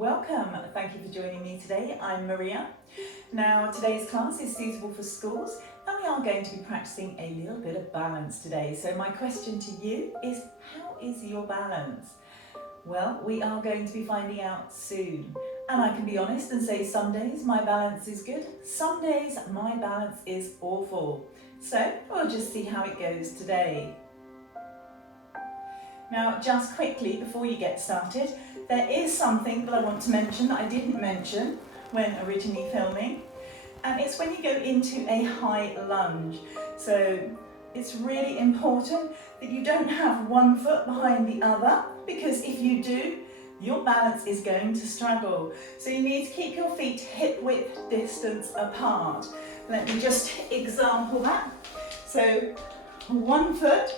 Welcome, thank you for joining me today. I'm Maria. Now today's class is suitable for schools and we are going to be practicing a little bit of balance today. So my question to you is, how is your balance? Well, we are going to be finding out soon. And I can be honest and say some days my balance is good, some days my balance is awful. So we'll just see how it goes today. Now, just quickly before you get started, there is something that I want to mention that I didn't mention when originally filming, and it's when you go into a high lunge. So it's really important that you don't have one foot behind the other, because if you do, your balance is going to struggle. So you need to keep your feet hip width distance apart. Let me just example that. So one foot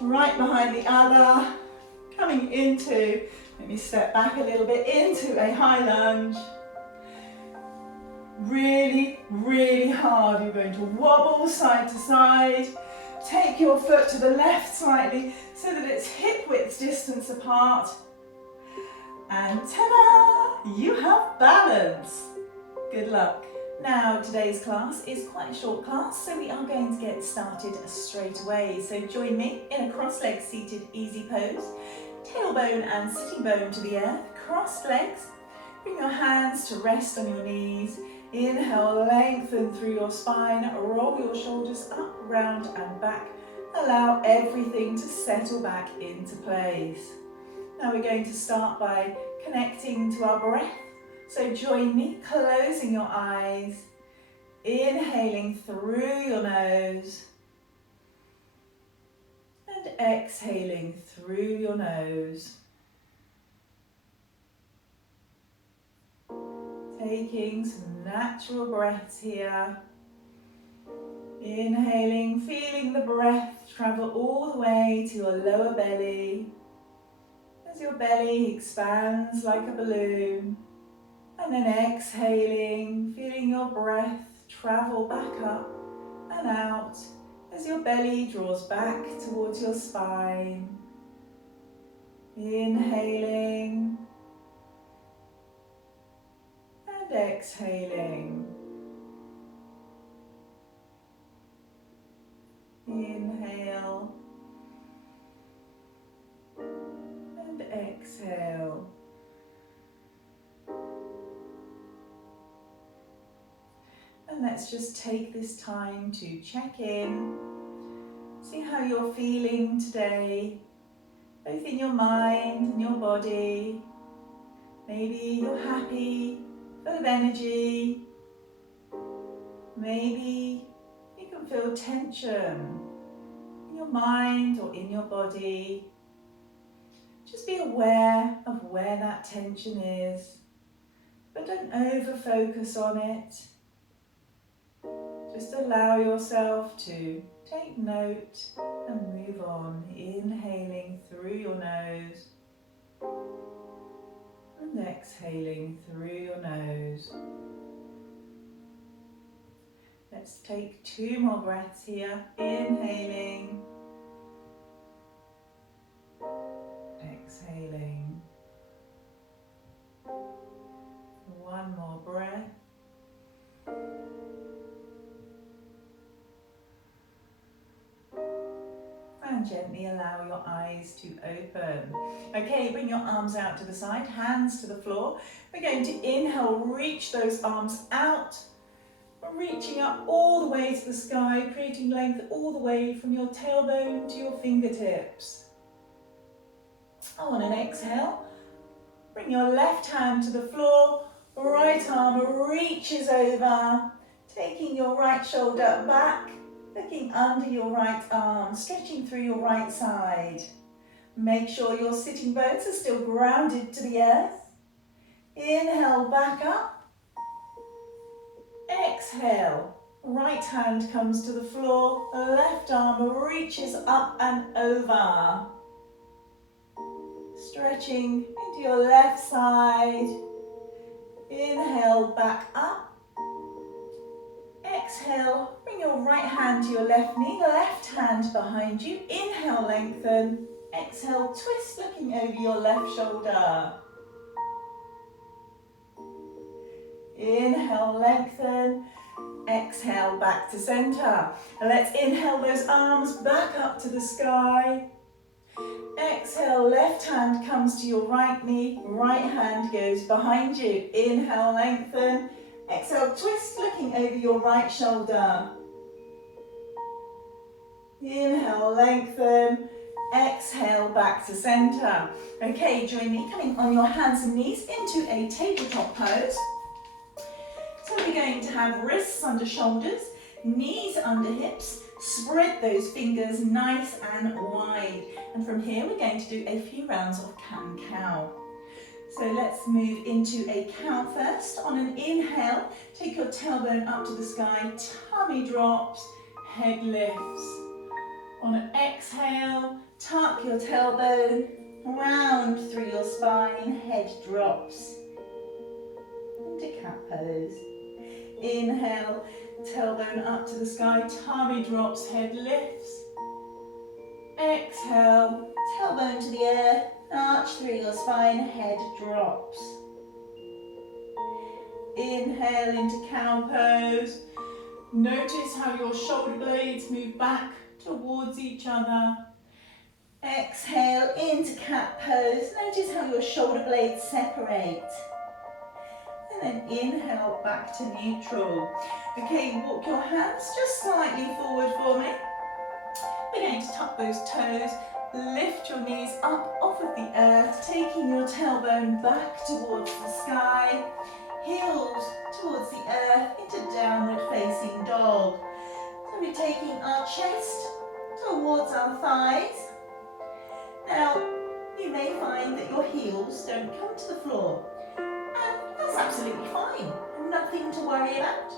right behind the other, coming into, let me step back a little bit, into a high lunge. Really, really hard. You're going to wobble side to side. Take your foot to the left slightly so that it's hip width distance apart. And ta-da! You have balance. Good luck. Now today's class is quite a short class, so we are going to get started straight away. So join me in a cross-legged seated easy pose. Tailbone and sitting bone to the earth, crossed legs. Bring your hands to rest on your knees. Inhale, lengthen through your spine, roll your shoulders up, round and back. Allow everything to settle back into place. Now we're going to start by connecting to our breath. So join me, closing your eyes, inhaling through your nose and exhaling through your nose. Taking some natural breaths here. Inhaling, feeling the breath travel all the way to your lower belly as your belly expands like a balloon. And then exhaling, feeling your breath travel back up and out as your belly draws back towards your spine. Inhaling and exhaling. Inhale and exhale. And let's just take this time to check in, see how you're feeling today, both in your mind and your body. Maybe you're happy, full of energy. Maybe you can feel tension in your mind or in your body. Just be aware of where that tension is, but don't over-focus on it. Just allow yourself to take note and move on, inhaling through your nose and exhaling through your nose. Let's take 2 more breaths here, inhaling, exhaling. 1 more breath. And gently allow your eyes to open. Okay, bring your arms out to the side, hands to the floor. We're going to inhale, reach those arms out. We're reaching up all the way to the sky, creating length all the way from your tailbone to your fingertips. On an exhale, bring your left hand to the floor, right arm reaches over, taking your right shoulder back, looking under your right arm, stretching through your right side. Make sure your sitting bones are still grounded to the earth. Inhale, back up. Exhale, right hand comes to the floor, left arm reaches up and over. Stretching into your left side. Inhale, back up. Exhale, bring your right hand to your left knee, left hand behind you. Inhale, lengthen. Exhale, twist, looking over your left shoulder. Inhale, lengthen. Exhale, back to center. And let's inhale those arms back up to the sky. Exhale, left hand comes to your right knee, right hand goes behind you. Inhale, lengthen. Exhale, twist, looking over your right shoulder. Inhale, lengthen. Exhale, back to center. Okay, join me coming on your hands and knees into a tabletop pose. So we're going to have wrists under shoulders, knees under hips, spread those fingers nice and wide. And from here we're going to do a few rounds of cat-cow. So let's move into a cow first. On an inhale, take your tailbone up to the sky, tummy drops, head lifts. On an exhale, tuck your tailbone, round through your spine, head drops. Into cat pose. Inhale, tailbone up to the sky, tummy drops, head lifts. Exhale, tailbone to the air, arch through your spine, head drops. Inhale into cow pose. Notice how your shoulder blades move back towards each other. Exhale into cat pose. Notice how your shoulder blades separate. And then inhale back to neutral. Okay, walk your hands just slightly forward for me. We're going to tuck those toes, lift your knees up off of the earth, taking your tailbone back towards the sky, heels towards the earth into downward facing dog. So we're taking our chest towards our thighs. Now, you may find that your heels don't come to the floor. And that's absolutely fine, nothing to worry about.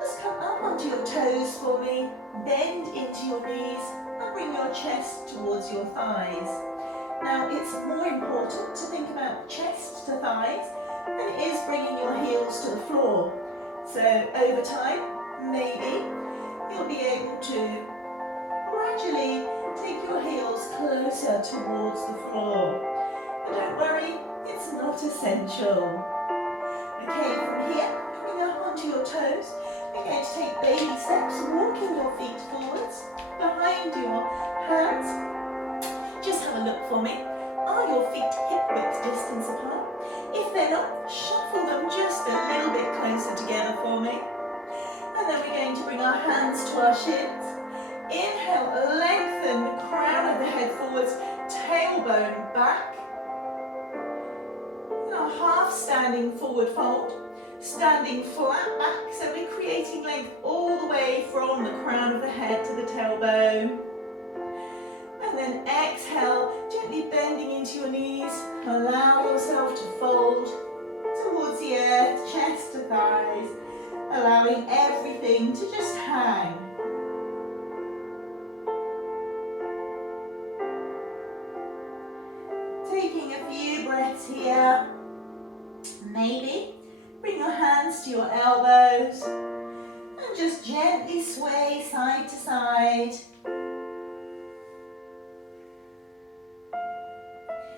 Just come up onto your toes for me, bend into your knees and bring your chest towards your thighs. Now it's more important to think about chest to thighs than it is bringing your heels to the floor. So over time, maybe you'll be able to gradually take your heels closer towards the floor. But don't worry, it's not essential. Okay, from here, coming up onto your toes, we're going to take baby steps, walking your feet forwards, behind your hands. Just have a look for me. Are your feet hip-width distance apart? If they're not, shuffle them just a little bit closer together for me. And then we're going to bring our hands to our shins. Inhale, lengthen the crown of the head forwards, tailbone back. Half standing forward fold, standing flat back, so we're creating length all the way from the crown of the head to the tailbone. And then exhale, gently bending into your knees, allow yourself to fold towards the earth, chest to thighs, allowing everything to just hang. Taking a few breaths here. Maybe bring your hands to your elbows and just gently sway side to side.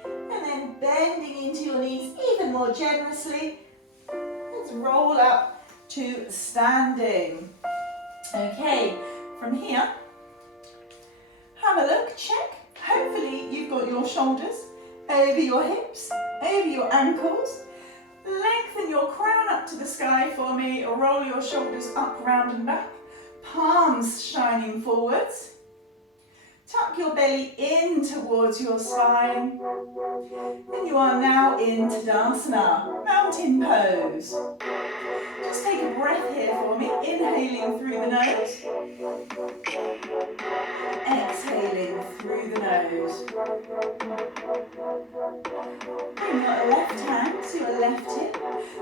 And then bending into your knees even more generously. Let's roll up to standing. Okay, from here, have a look, check. Hopefully you've got your shoulders over your hips, over your ankles. Lengthen your crown up to the sky for me, roll your shoulders up, round and back, palms shining forwards. Tuck your belly in towards your spine. And you are now in Tadasana, mountain pose. Just take a breath here for me, inhaling through the nose. Exhaling through the nose. Bring your left hand to your left hip.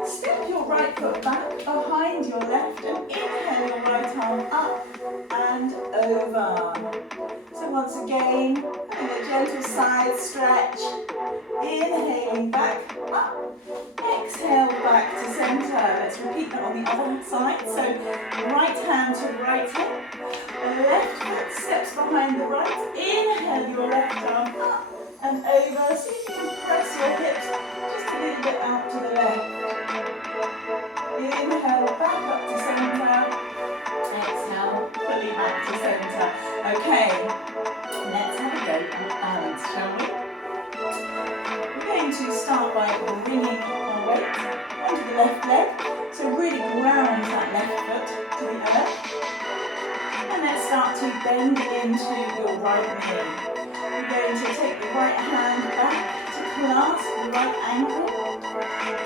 Step your right foot back behind your left and inhale your right arm up and over. So once again, having a gentle side stretch. Inhaling back up. Exhale back to center. Let's repeat that on the other side. So right hand to right hip. Left foot steps behind the right. Inhale your left arm up and over. See if you can press your hips just a little bit out to the left. start by bringing our weight onto the left leg. So really ground that left foot to the earth. And let's start to bend into your right knee. We're going to take the right hand back to clasp the right ankle,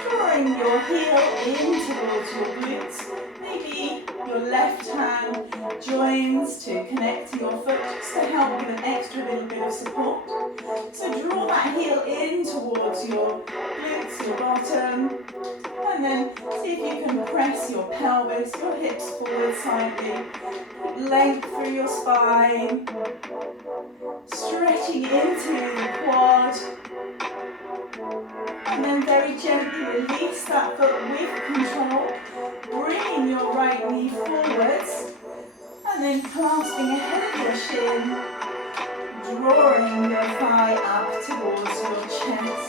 drawing your heel in towards your glutes. Maybe your left hand joins to connect to your foot just to help with an extra little bit of support. So draw that heel in towards your glutes, your bottom, and then see if you can press your pelvis, your hips forward slightly. Length through your spine, stretching into the quad, and then very gently release that foot with control, bringing your right knee forwards, and then clasping ahead of your shin, drawing your thigh up towards your chest.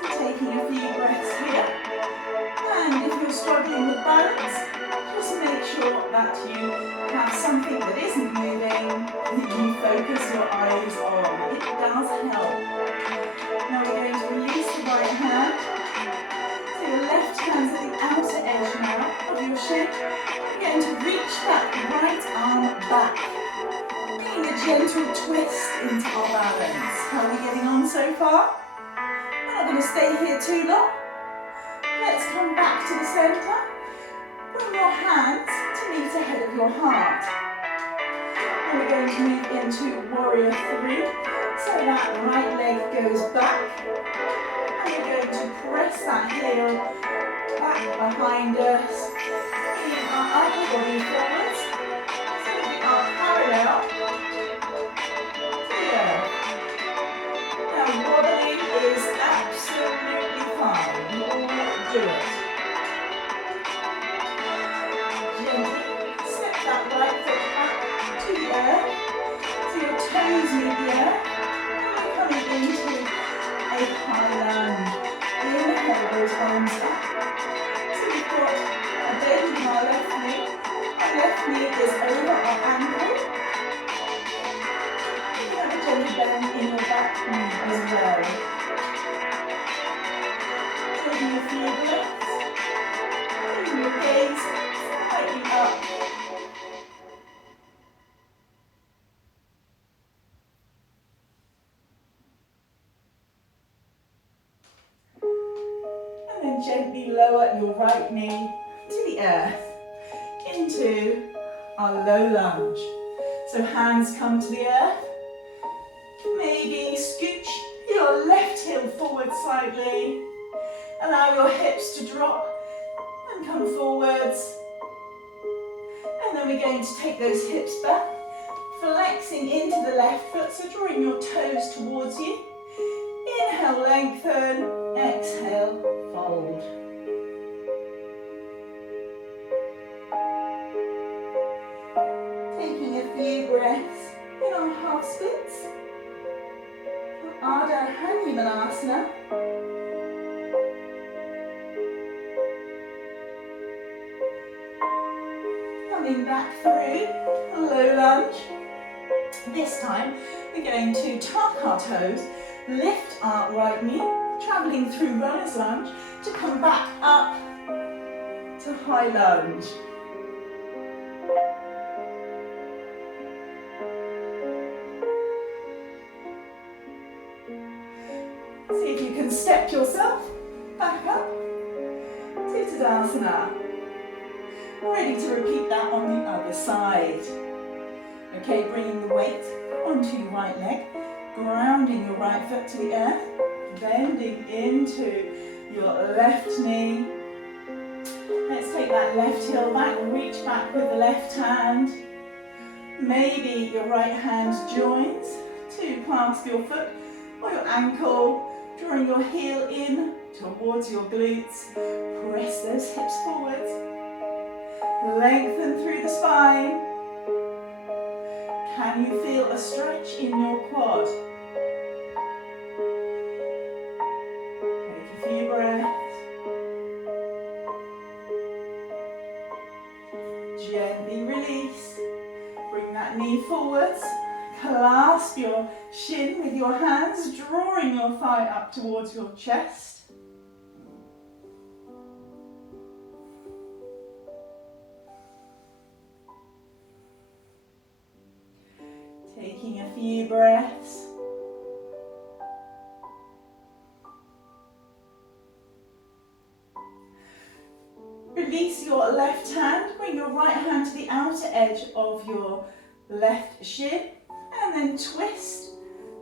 So taking a few breaths here, and if you're struggling with balance, just make sure that you have something that isn't moving, that you focus your eyes on. It does help. Now we're going to release the right hand. So your left hand's at the outer edge now of your shin. We're going to reach that right arm back, doing a gentle twist into our balance. How are we getting on so far? We're not going to stay here too long. Let's come back to the centre. Bring your hands to meet ahead of your heart. And we're going to move into warrior 3. So that right leg goes back. And we're going to press that heel back behind us. Bringing our upper body forwards. So that we are parallel to the earth. Now wobbling is absolutely fine. You all do it. That right foot back to the earth, so your toes meet the earth, and we're coming into a high lunge. Inhale those arms up. So we've got a bend in our left knee. Our left knee is over our ankle. You have a gentle bend in your back knee as well. Taking a few breaths, bringing your gaze slightly up. Gently lower your right knee to the earth into our low lunge. So hands come to the earth. Maybe scooch your left heel forward slightly. Allow your hips to drop and come forwards. And then we're going to take those hips back, flexing into the left foot, so drawing your toes towards you. Inhale, lengthen. Exhale, fold. Taking a few breaths in our half splits. Ardha Hanumanasana. Coming back through a low lunge. This time we're going to tuck our toes, lift our right knee, travelling through runner's lunge to come back up to high lunge. See if you can step yourself back up to Tadasana. Ready to repeat that on the other side. Okay, bringing the weight onto your right leg, grounding your right foot to the earth, bending into your left knee. Let's take that left heel back, reach back with the left hand. Maybe your right hand joins to clasp your foot or your ankle, drawing your heel in towards your glutes. Press those hips forwards. Lengthen through the spine. Can you feel a stretch in your quad? Take a few breaths. Gently release. Bring that knee forwards. clasp your shin with your hands, drawing your thigh up towards your chest. Taking a few breaths. Release your left hand, bring your right hand to the outer edge of your left shin, and then twist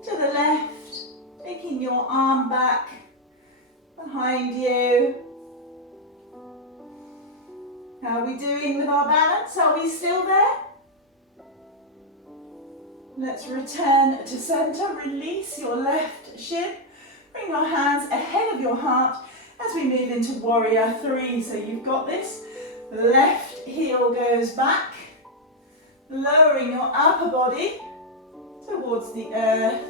to the left, taking your arm back behind you. How are we doing with our balance? Are we still there? Let's return to center. Release your left shin. Bring your hands ahead of your heart as we move into warrior three. So you've got this. Left heel goes back, lowering your upper body towards the earth,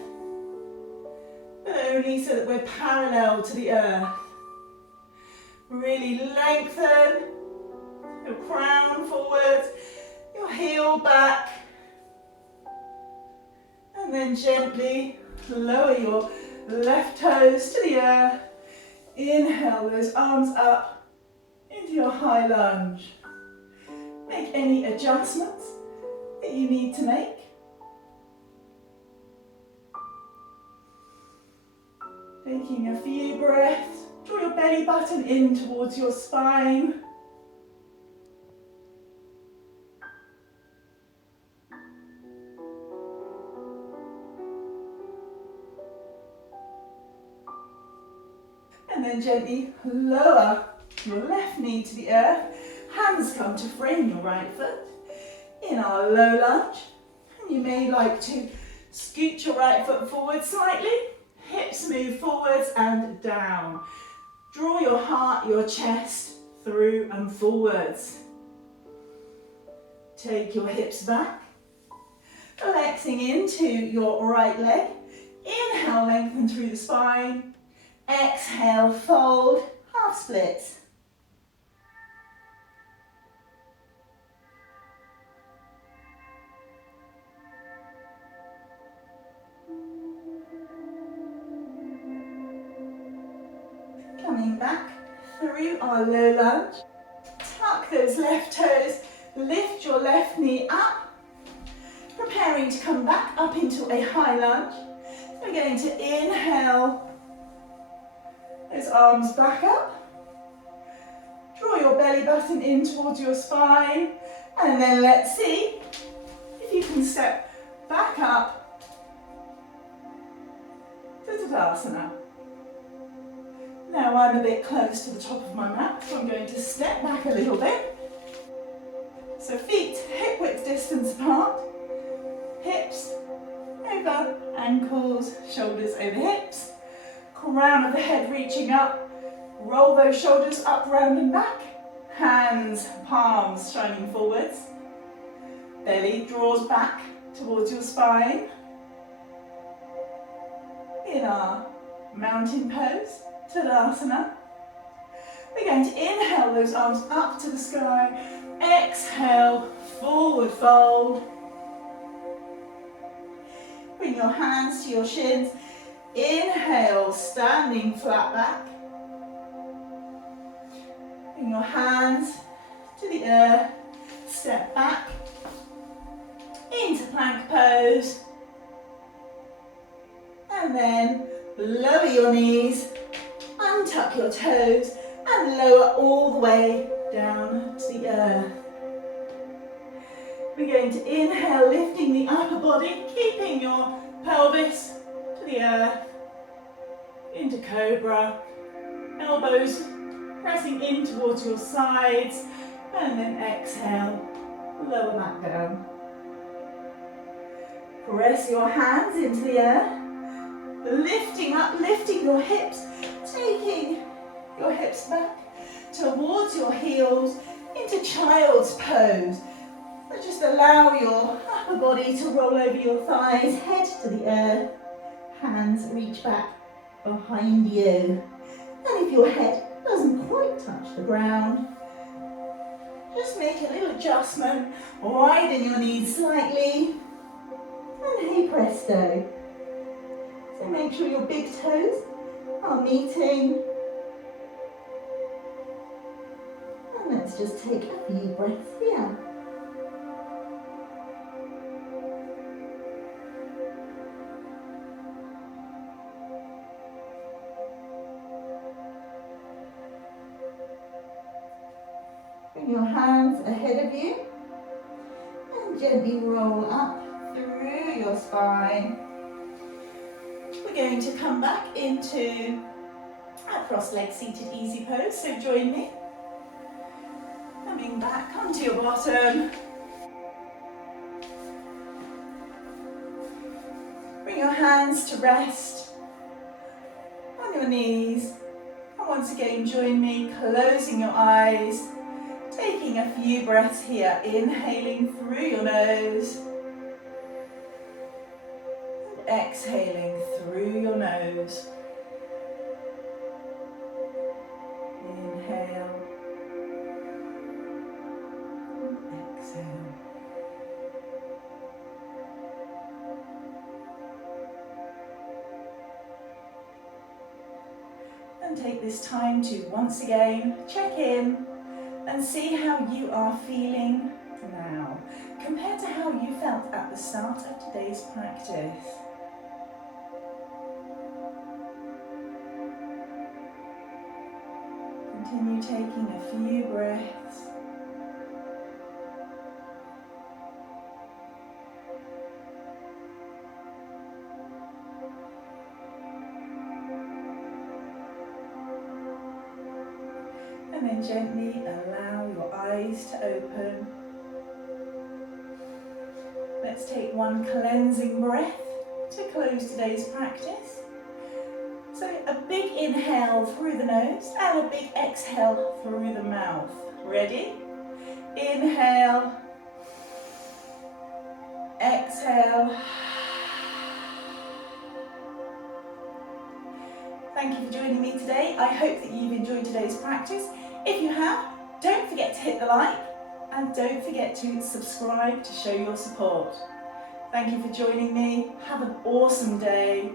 but only so that we're parallel to the earth. Really lengthen your crown forwards, your heel back, and then gently lower your left toes to the earth. Inhale those arms up into your high lunge. Make any adjustments that you need to make. Taking a few breaths, draw your belly button in towards your spine. And then gently lower your left knee to the earth. Hands come to frame your right foot in our low lunge. And you may like to scoot your right foot forward slightly. Hips move forwards and down. Draw your heart, your chest through and forwards. Take your hips back. Flexing into your right leg. Inhale, lengthen through the spine. Exhale, fold, half splits. Coming back through our low lunge. Tuck those left toes, lift your left knee up. Preparing to come back up into a high lunge. We're going to inhale. Those arms back up. Draw your belly button in towards your spine. And then let's see if you can step back up to Tadasana. Now I'm a bit close to the top of my mat, so I'm going to step back a little bit. So feet hip width distance apart. Hips over ankles, shoulders over hips. Crown of the head reaching up, roll those shoulders up, round and back, hands, palms shining forwards, belly draws back towards your spine. In our mountain pose, Tadasana, we're going to inhale those arms up to the sky, exhale, forward fold. Bring your hands to your shins. Inhale, standing flat back. Bring your hands to the earth. Step back into plank pose. And then lower your knees, untuck your toes, and lower all the way down to the earth. We're going to inhale, lifting the upper body, keeping your pelvis to the earth, into cobra, elbows pressing in towards your sides, and then exhale, lower back down. Press your hands into the earth, lifting up, lifting your hips, taking your hips back towards your heels into child's pose. So just allow your upper body to roll over your thighs, head to the earth, hands reach back behind you. And if your head doesn't quite touch the ground, just make a little adjustment, widen your knees slightly, And hey presto. So make sure your big toes are meeting. And let's just take a few breaths here. Bring your hands ahead of you and gently roll up through your spine. We're going to come back into our cross-legged seated easy pose, so join me. Coming back onto your bottom. Bring your hands to rest on your knees. And once again, join me, closing your eyes, taking a few breaths here, inhaling through your nose, and exhaling through your nose. Inhale, and exhale. And take this time to once again check in and see how you are feeling now compared to how you felt at the start of today's practice. Continue taking a few breaths. And then gently allow your eyes to open. Let's take one cleansing breath to close today's practice. So a big inhale through the nose and a big exhale through the mouth. Ready? Inhale. Exhale. Thank you for joining me today. I hope that you've enjoyed today's practice. If you have, don't forget to hit the like and don't forget to subscribe to show your support. Thank you for joining me. Have an awesome day.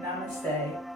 Namaste.